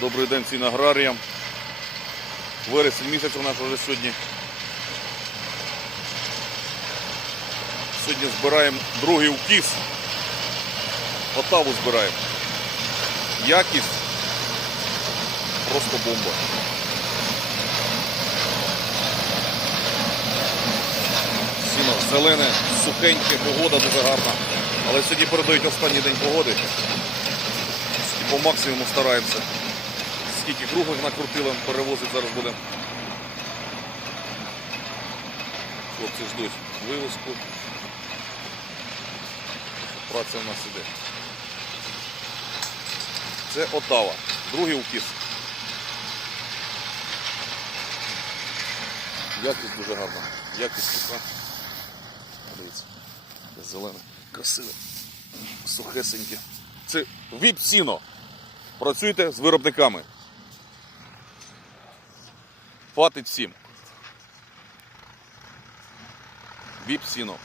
Добрий день всім аграріям. Вересень місяць у нас вже сьогодні. Сьогодні збираємо другий укіс. Отаву збираємо. Якість просто бомба. Сіно зелене, сухеньке, погода дуже гарна. Але сьогодні передають останній день погоди. По максимуму стараємося. Скільки круглих накрутили, перевозить зараз будемо. Хлопці ждуть вивозку. Праця у нас іде. Це Отава. Другий укіс. Якість дуже гарна. Якість така. Дивіться. Зелене, красиве, сухесеньке. Це віп-сіно. Працюйте з виробниками. Платить всім. Віп-сіно.